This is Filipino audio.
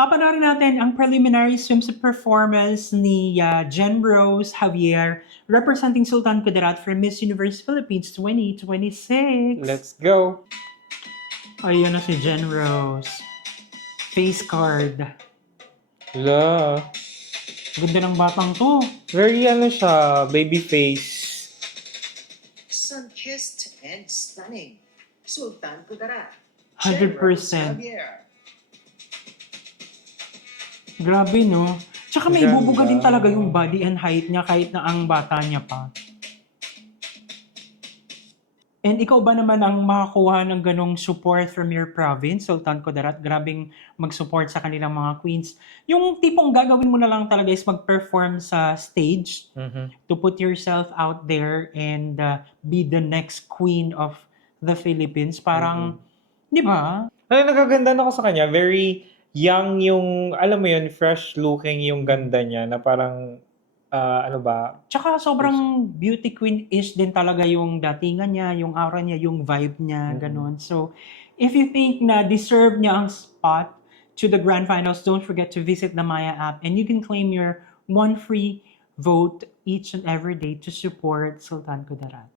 Papanoorin natin ang preliminary swimsuit performance ni Jen Rose Javier representing Sultan Kudarat for Miss Universe Philippines 2026. Let's go! Ayun na si Jen Rose. Face card. La, Ganda ng batang to. very siya, baby face. Sun-kissed and stunning. Sultan Kudarat. 100%. Javier. Grabe, no? Tsaka may Ganda. bubuga din talaga yung body and height niya kahit na ang bata niya pa. And ikaw ba naman ang makakuha ng ganong support from your province, Sultan Kudarat? Grabing mag-support sa kanilang mga queens. Yung tipong gagawin mo na lang talaga is mag-perform sa stage to put yourself out there and be the next queen of the Philippines. Parang, di ba? Ano, nagaganda ako sa kanya. Very young yung, alam mo yun, fresh looking yung ganda niya na parang, ano ba? Tsaka sobrang beauty queen-ish din talaga yung datingan niya, yung aura niya, yung vibe niya, ganun. So, if you think na deserve niya ang spot to the grand finals, don't forget to visit the Maya app and you can claim your one free vote each and every day to support Sultan Kudarat.